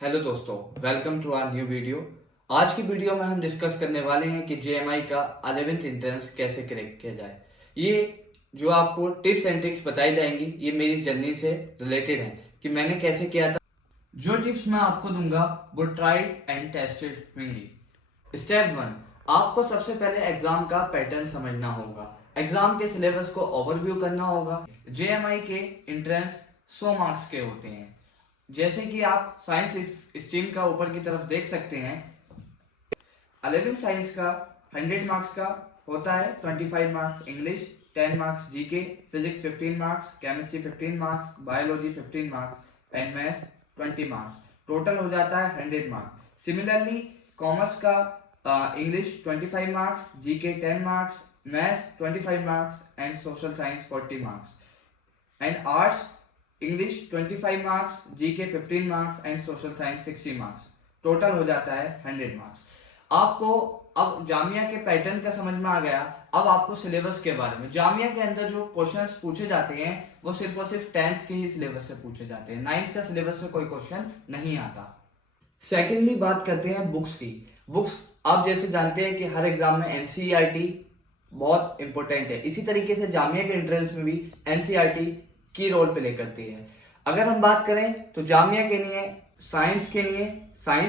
Hello दोस्तों, welcome to our new video. आज की वीडियो में हम डिस्कस करने वाले हैं कि जेएमआई का 11th एंट्रेंस कैसे क्रैक किया जाए। ये जो आपको टिप्स एंड ट्रिक्स बताई जाएंगी ये मेरी जर्नी से रिलेटेड है कि मैंने कैसे किया था। जो टिप्स मैं आपको दूंगा वो ट्राइड एंड टेस्टेड होंगी। स्टेप 1, आपको सबसे पहले एग्जाम का पैटर्न समझना होगा, एग्जाम के सिलेबस को ओवरव्यू करना होगा। जेएमआई के एंट्रेंस 100 मार्क्स के होते हैं। जैसे कि आप साइंस स्ट्रीम का ऊपर की तरफ देख सकते हैं, 11 साइंस का 100 मार्क्स का होता है, 25 marks English, 10 marks GK, physics 15 marks, chemistry 15 marks, biology 15 marks and maths 20 marks. Total हो जाता है 100 मार्क्स। सिमिलरली कॉमर्स का English 25 marks, GK 10 marks, maths 25 marks and social science 40 marks and arts English 25 marks, GK 15 marks and social science 60 marks. Total हो जाता है 100 marks. आपको अब जामिया के पैटर्न का समझ में आ गया। अब आपको सिलेबस के बारे में, जामिया के अंदर जो क्वेश्चंस पूछे जाते हैं वो सिर्फ और सिर्फ 10th के ही सिलेबस से पूछे जाते हैं, 9th का सिलेबस से कोई क्वेश्चन नहीं आता। सेकेंडली बात करते हैं बुक्स की। बुक्स आप जैसे जानते हैं कि हर एग्जाम में एनसीईआरटी बहुत इंपॉर्टेंट है, इसी तरीके से जामिया के एंट्रेंस में भी एनसीईआरटी की रोल प्ले करती है। अगर हम बात करें तो जामिया के लिए science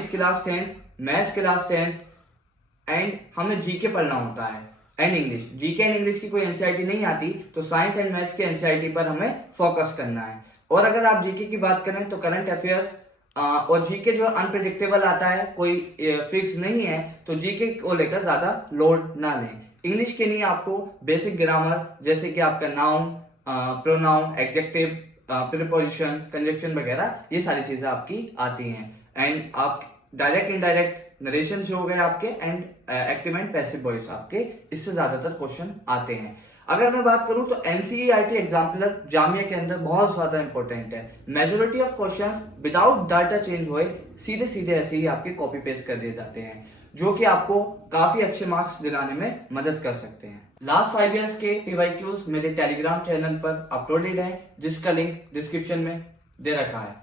class 10th, maths class 10th and हमें जीके पढ़ना होता है and English. GK and English की कोई एनसीईआरटी नहीं आती, तो साइंस एंड मैथ्स के एनसीईआरटी पर हमें फोकस करना है। और अगर आप जीके की बात करें तो करंट अफेयर्स और जीके जो अनप्रिडिक्टेबल आता है, कोई फिक्स नहीं है, तो जीके को लेकर ज्यादा लोड ना लें। इंग्लिश के लिए आपको बेसिक ग्रामर जैसे कि आपका noun, pronoun, adjective, preposition, conjunction वगैरह, ये सारी चीजें आपकी आती हैं। एंड आप डायरेक्ट इनडायरेक्ट नरेशन हो गए आपके and active and passive voice आपके, इससे ज्यादातर क्वेश्चन आते हैं। अगर मैं बात करूं तो एनसीईआरटी एग्जाम्पलर जामिया के अंदर बहुत ज्यादा इंपॉर्टेंट है। Majority of questions without data change हुए सीधे सीधे ऐसे ही आपके कॉपी पेस्ट कर दिए जाते हैं, जो कि आपको काफी अच्छे मार्क्स दिलाने में मदद कर सकते हैं। लास्ट 5 इयर्स के पीवाईक्यूज मेरे टेलीग्राम चैनल पर अपलोडेड है, जिसका लिंक डिस्क्रिप्शन में दे रखा है।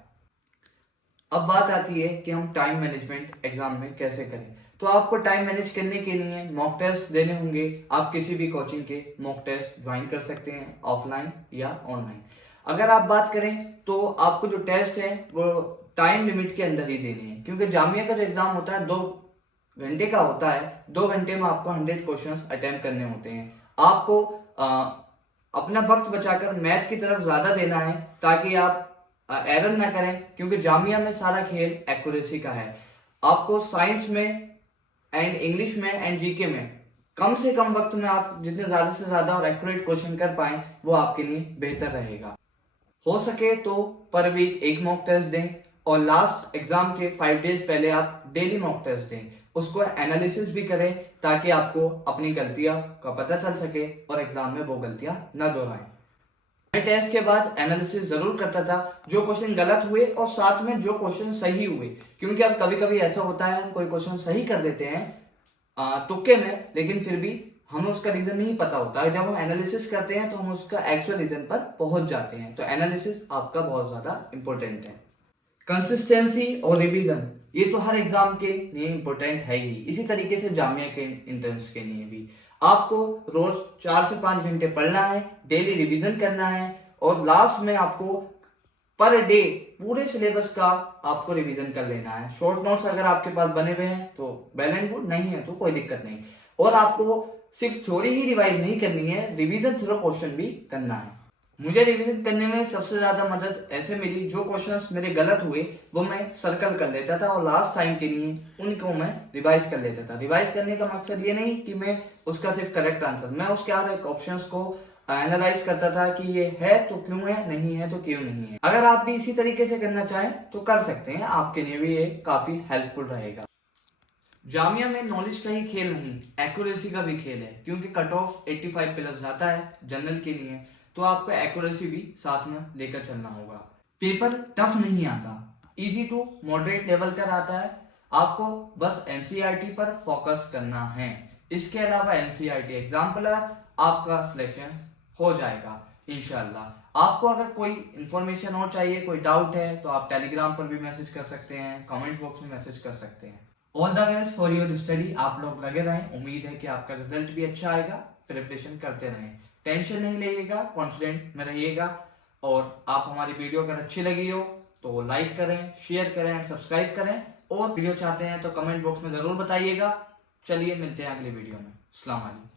अब बात आती है कि हम टाइम मैनेजमेंट एग्जाम में कैसे करें। तो आपको टाइम मैनेज करने के लिए मॉक टेस्ट देने होंगे। आप किसी भी कोचिंग के मॉक टेस्ट ज्वाइन कर सकते हैं, ऑफलाइन या ऑनलाइन। अगर आप बात करें तो आपको जो टेस्ट है वो टाइम लिमिट के अंदर ही देने हैं, क्योंकि जामिया का जो एग्जाम होता है 2 घंटे का होता है। 2 घंटे में आपको 100 क्वेश्चंस अटेम्प्ट करने होते हैं। आपको अपना वक्त बचाकर मैथ की तरफ ज्यादा देना है ताकि आप एरर ना करें, क्योंकि जामिया में सारा खेल एक्यूरेसी का है। आपको साइंस में एंड इंग्लिश में एंड जीके में कम से कम वक्त में आप जितने ज्यादा से ज्यादा और एक्यूरेट क्वेश्चन कर पाए वो आपके लिए बेहतर रहेगा। हो सके तो पर वीक एक मॉक टेस्ट दें और लास्ट एग्जाम के 5 डेज पहले आप डेली मॉक टेस्ट दें, उसको एनालिसिस भी करें ताकि आपको अपनी गलतियां का पता चल सके और एग्जाम में वो गलतियां न दोहराएं। मैं टेस्ट के बाद एनालिसिस जरूर करता था, जो क्वेश्चन गलत हुए और साथ में जो क्वेश्चन सही हुए, क्योंकि अब कभी कभी ऐसा होता है हम कोई क्वेश्चन सही कर देते हैं तुक्के में, लेकिन फिर भी हमें उसका रीजन नहीं पता होता। जब हम एनालिसिस करते हैं तो हम उसका एक्चुअल रीजन पर पहुंच जाते हैं। तो एनालिसिस आपका बहुत ज्यादा इंपॉर्टेंट है। कंसिस्टेंसी और रिवीजन ये तो हर एग्जाम के लिए इंपॉर्टेंट है ही, इसी तरीके से जामिया के एंट्रेंस के लिए भी आपको रोज 4 से 5 घंटे पढ़ना है, डेली रिवीजन करना है और लास्ट में आपको पर डे पूरे सिलेबस का आपको रिवीजन कर लेना है। शॉर्ट नोट्स अगर आपके पास बने हुए हैं तो वेल एंड गुड, नहीं है तो कोई दिक्कत नहीं। और आपको सिर्फ थ्योरी ही रिवाइज नहीं करनी है, रिवीजन थ्रू क्वेश्चन भी करना है। मुझे रिवीजन करने में सबसे ज्यादा मदद ऐसे मिली, जो क्वेश्चंस मेरे गलत हुए वो मैं सर्कल कर लेता था और लास्ट टाइम के लिए उनको मैं रिवाइज कर लेता था। रिवाइज करने का मकसद ये नहीं कि मैं उसका सिर्फ करेक्ट आंसर, मैं उसके हर एक ऑप्शंस को एनालाइज करता था कि ये है तो क्यों है, नहीं है तो क्यों नहीं है। अगर आप भी इसी तरीके से करना चाहें तो कर सकते हैं, आपके लिए भी ये काफी हेल्पफुल रहेगा। जामिया में नॉलेज का ही खेल नहीं, एक्यूरेसी का भी खेल है, क्योंकि कट ऑफ 85 प्लस जाता है जनरल के लिए, तो आपको एक्यूरेसी भी साथ में लेकर चलना होगा। पेपर टफ नहीं आता, इजी टू मॉडरेट लेवल का आता है। आपको बस एनसीईआरटी पर फोकस करना है। इसके अलावा एनसीईआरटी एग्जाम्पलर आपका सिलेक्शन हो जाएगा इंशाल्लाह। आपको अगर कोई इन्फॉर्मेशन और चाहिए, कोई डाउट है, तो आप टेलीग्राम पर भी मैसेज कर सकते हैं, कमेंट बॉक्स में मैसेज कर सकते हैं। All the best for your study. आप लोग लगे रहें, उम्मीद है कि आपका रिजल्ट भी अच्छा आएगा। प्रिपरेशन करते रहें, टेंशन नहीं लीजिएगा, कॉन्फिडेंट में रहिएगा। और आप हमारी वीडियो अगर अच्छी लगी हो तो लाइक करें, शेयर करें, सब्सक्राइब करें। और वीडियो चाहते हैं तो कमेंट बॉक्स में जरूर बताइएगा। चलिए मिलते हैं अगली वीडियो में। अस्सलाम वालेकुम।